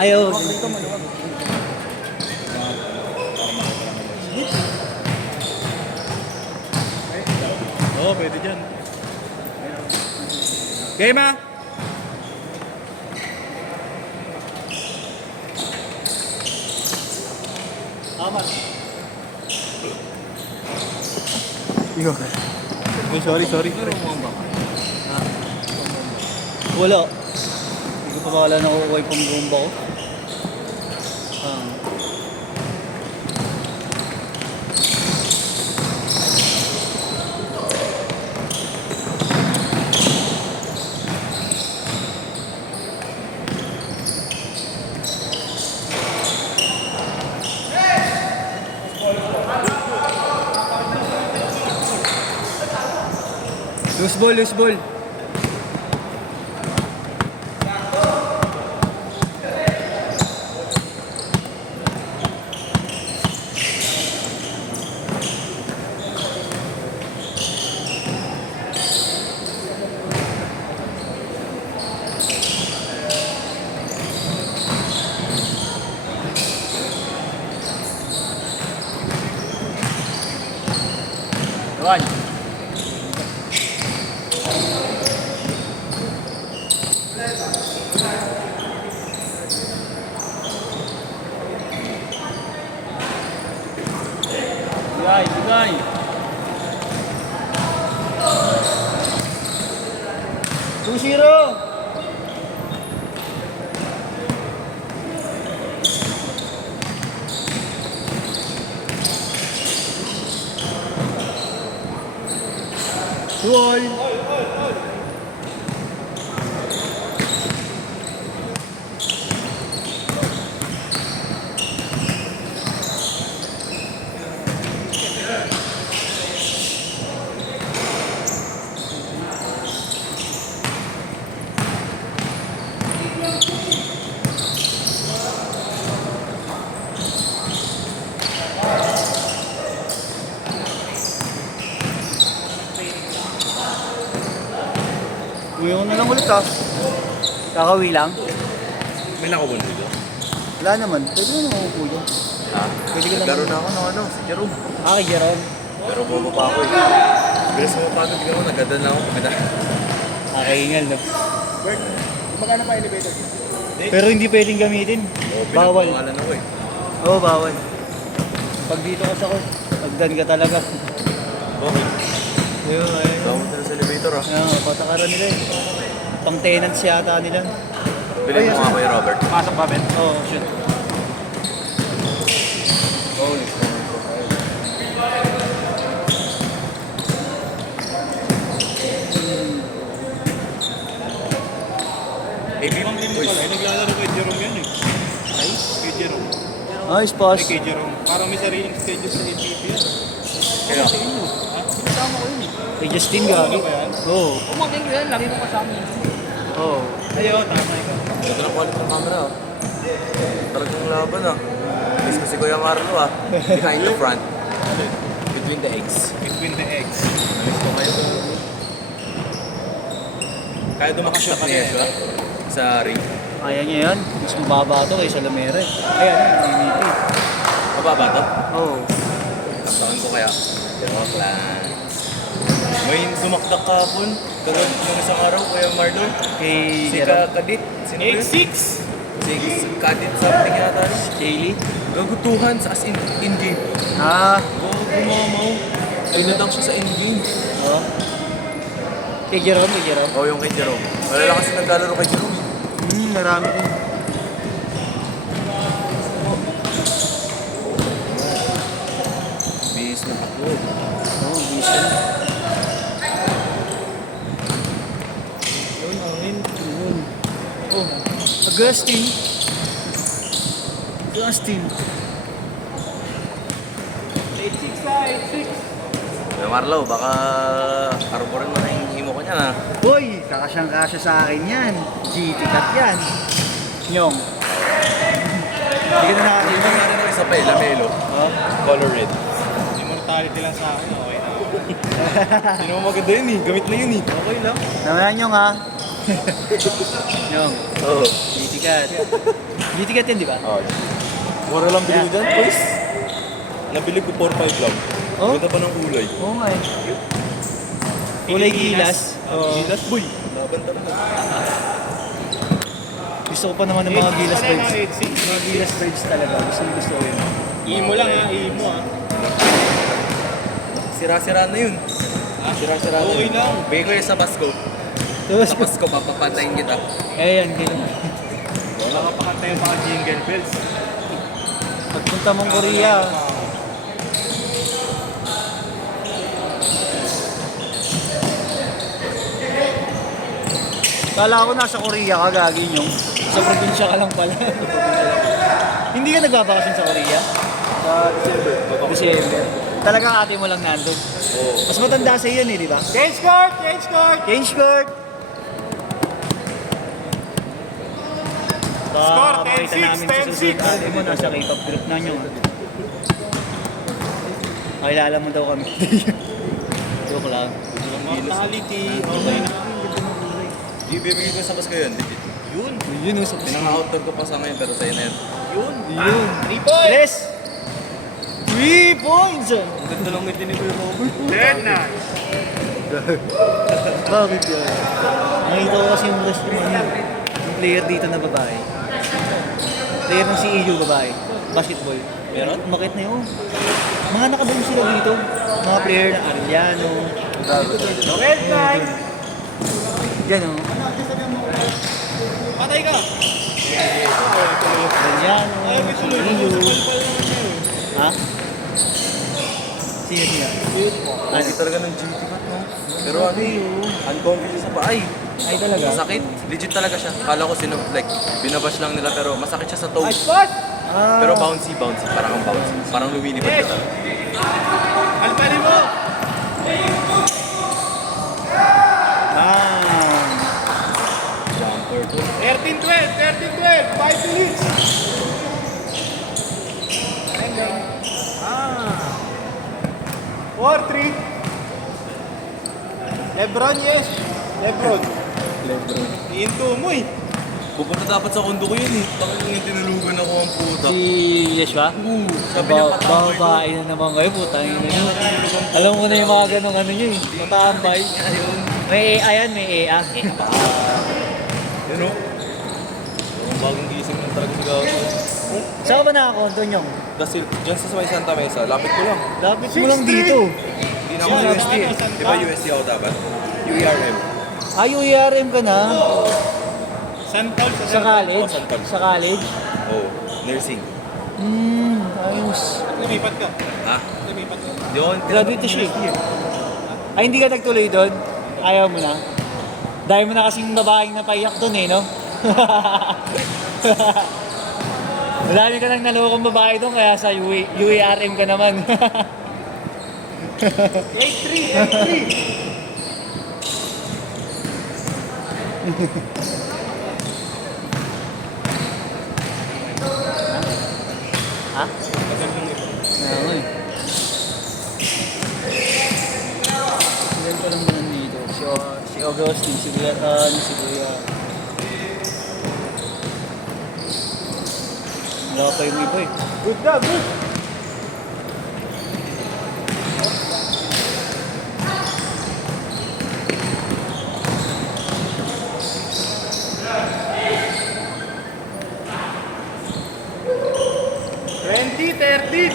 Ayaw. Oo, pwede dyan. Game ah! Amat. Yo. Sorry. Wala. Hindi ko pa bakala na kukuha yung pang-rumba ko. Loose ball. One. Bigay. 2-0. Goal. Ngayon na lang ulit Kakawi lang. May nakabun dito. Wala naman. Pwede mo naman kukulo. Pwede ka Nagkaroon na ako ng si Jerome. Kay Jerome. Pero bumaba ako eh. Bilis mo pa bigla ko, naganda na ako. Kakaingal no. Bert, magkano pa elevator? Pero hindi pwedeng gamitin. Bawal. Pinagpangalan ako eh. Oo, bawal. Pag dito ka sa court, pagdan ka talaga. Okay. Ayun. Bawal na sa elevator ah. Patakaran nila eh. Pang tenants yata nila. Bilhin mo nga ako Robert. Pasok ba, Ben? Oo, shoot. Holy Ibang din mo pala, naglalaro kay Jerome yan eh. Ay? Kay Jerome. Nice pass. Kay Jerome. Parang may sariling schedule sa APP yan. Kaya? Sa inyo. Ha? Kasama ko yun eh. Kay Justin gagi. Oo. Umaking ko yan, lagi mo kasama yun. Oo. Ayaw, tama ikaw. Ganda ng quality ng camera ah. Talagang laban ah. Miss ko si Kuya Marlo ah. Behind the front. Between the eggs. Between the eggs. Miss ko kayo. Kaya dumakasya Nakashoot niya siya sa ring. Kaya niya yan. Mas mababa ito kaysa Lamere. Ayan, MVP. Mababa to? Oo. Taon ko kaya. Joke lang. May sumakdak kahapon. Kagad ng isang araw, Kuya Marlo. Kay Si Jerome. Kadit. Sino ba yun? 8-6! Si Kadit something yata rin. Kaylee. Gagutuhan sa as in-game. Oo, gumamaw. Dinadang siya sa in-game. Oo. Kay Jerome. Oo, yung kay Jerome. Wala lang kasi naglalaro kay Jerome. Marami din. Bihis na ako. Oo, vision. Yun. Oh, Augustine. Kuya Marlo, baka karupuran mo na yung himo ko niyan ah. Hoy, kakasyang-kasya sa akin yan. GT cut yan. Nyong. Hindi ka na Yung nakakita. nga rin ako isa pa eh, Lamelo. Oh. Color red. Immortality lang sa akin, okay na. Hindi naman maganda yun eh, gamit na yun eh. Okay lang. Naman nyong ha. Nyong. Oo. GT Kat. GT Kat yan, di ba? Oh. Mura lang bilhin dyan, boys. Nabili ko 4-5 lang. Oh? Ganda pa ng kulay. Oo nga eh. Kulay gilas. Oo. Gilas, boy. Laban talaga. Gusto ko pa naman ng mga gilas birds. Mga gilas birds talaga. Gusto ko yun. Imo lang ha, imo ha. Sira-sira na yun. Sira-sira na Okay yun. lang. Bigay ko yun sa Pasko. Tapos, Sa Pasko, papapantayin kita. ayan, gano'n. Nakapakantay yung mga jingle bells. Pagpunta mong Korea, kala ko nasa Korea ka, gagi nyo. Sa probinsya ka lang pala. Hindi ka nagbabakasyon sa Korea? Sa December. December. Talagang ate mo lang nandun. Oo. Mas matanda sa yun eh, di ba? Change court! Change court! Change court! Score, Pakita 10-6, namin sa susunod. Ate mo, nasa K-pop group na nyo. Makilala mo daw kami. Joke lang. Mortality. Okay na. Ibibigay ko sa Pasko yun. Legit. Yun. Yun, usap na. Pinaka-outdoor ko pa sa ngayon, pero sa'yo na yun. Yun. Yun. 3 points! Tres! 3 points! Ang ganda lang ngiti ni Kuya Robert. Third na. Bakit yun? Nakita ko kasi yung rest yung player dito na babae. Player ng CEU babae. Basketball. Meron? Umakit na yun. Mga nakadong sila dito. Mga player na Arellano. Red light. Diyan o. Patay ka. Arellano. CEU. Ha? Sino? Ano talaga ng GT cut, no? Pero ano uncomfy sa paay. Ay talaga? Masakit. Legit talaga siya. Kala ko like, binabash lang nila pero masakit siya sa toe. Spot! Ah. Pero bouncy. Parang kang bouncy. Parang lumilipad ka talaga. Alpali mo! Bang! Jumper to. 13-12! 5 minutes! Ah! 4-3. Lebron, yes. Lebron. Into mo eh. Pupunta dapat sa kondo ko yun eh. Bakit yung tinulugan ako ang puta? Si Yeshua? Sabi niya patambay ko. Babae na naman kayo, putang ina nyo. Alam ko na yung mga ganong ano nyo eh. Matambay. May EA yan, may EA. Yun o. Ang bagong gising ng talaga sigaw ko. Saan ka ba nakakonto nyo? Kasi dyan sa may Santa Mesa, lapit ko lang. Lapit mo lang dito. Hindi na ako sa USD eh. Di ba USD ako dapat? UERM. Ay, UERM ka na. San Paul Sa college? Oh, San Paul. Sa college? Oh, nursing. Ayos. Lumipat ka. Ha? Lumipat ka. Di ako. Graduate na siya eh. Ay, hindi ka nagtuloy doon? Ayaw mo na? Dahil mo na kasing babaeng napaiyak doon eh, no? Marami ka nang nalokong babae doon, kaya sa UERM ka naman. 8-3. Ha? Oo eh. Ilan pa lang ba nandito? Si Augustine, si Kuya Tan, si Kuya... Wala pa yung iba eh. Good na, good. Twenty, 30.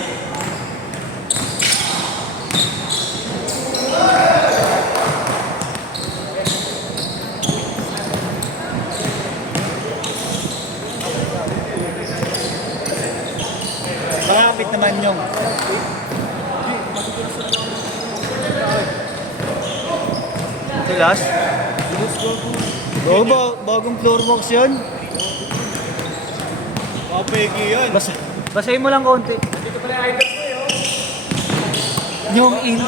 Malapit naman yung... Ito last? Oo, bagong floor box yun. Kapegi yan. Basahin mo lang konti. Yung in.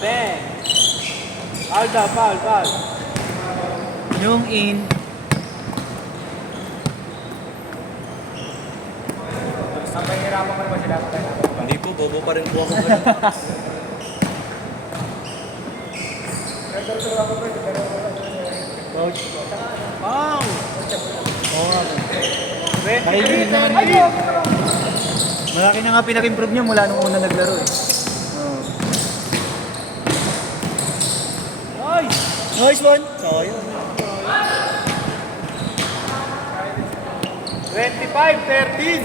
Bang. Alda, pal. Yung in. Hindi po, bobo pa rin po ako. Coach. Wow. Oo nga. 23, 30. Malaki na nga pinag-improve niya mula nung una naglaro eh. Oo. Nice. Nice one! Sayang. 25, 13.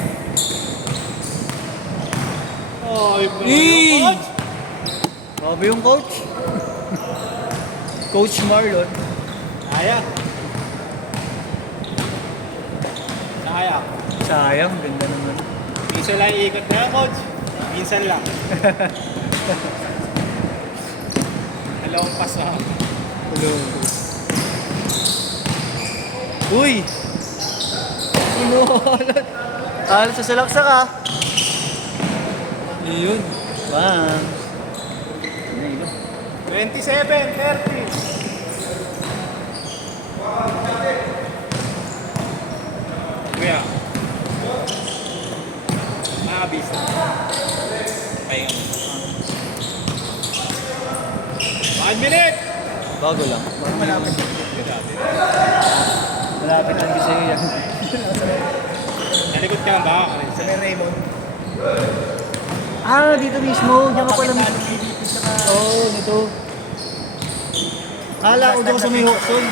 Oh, iba Eee! yung coach. Grabe yung coach. Coach Marlon. Sayang. Sayang. Sayang, ganda naman. Minsan lang iikot na, coach. Minsan lang. Dalawang pass na. Hello. Uy! Inuulat. Alam sa salaksak ah. Yun. Bang. 27, 30. Kuya. Maabis. Pahinga mo. 1 minute! Bago lang. Malapit. Malapit lang kasi yan. Nalikod ka lang ba? Sa may Raymond. Ah, dito mismo. Diyan ka pala mismo. Oo, oh, nito. Kala ko doon ka sa may Hawkson.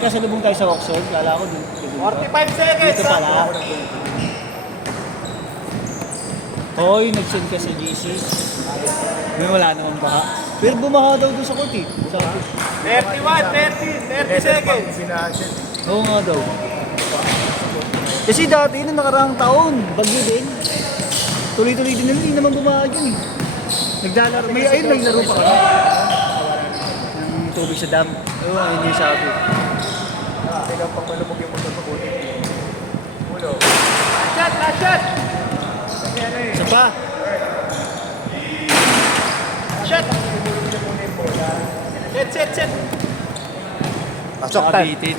Nagkasalubong tayo sa Hawkson. Kala ko doon. 45 seconds! Dito pala. Hoy, nag-send ka sa GC. May wala naman baka. Pero bumaha daw doon sa court eh. Sabi. 31, 30 seconds! Sinadyan. Oo nga daw. Kasi dati, nung nakaraang taon, bagyo din. Tuloy-tuloy din hindi naman bumaha yun eh. Naglalaro, may ayun, may laro pa kami. Ng tubig sa dam. Oo, ayun yung sabi. Kailan pang malubog yung motor ko. Ulo. Last shot! Isa pa. Shot! Set! Pasok tayo. Nakabitin.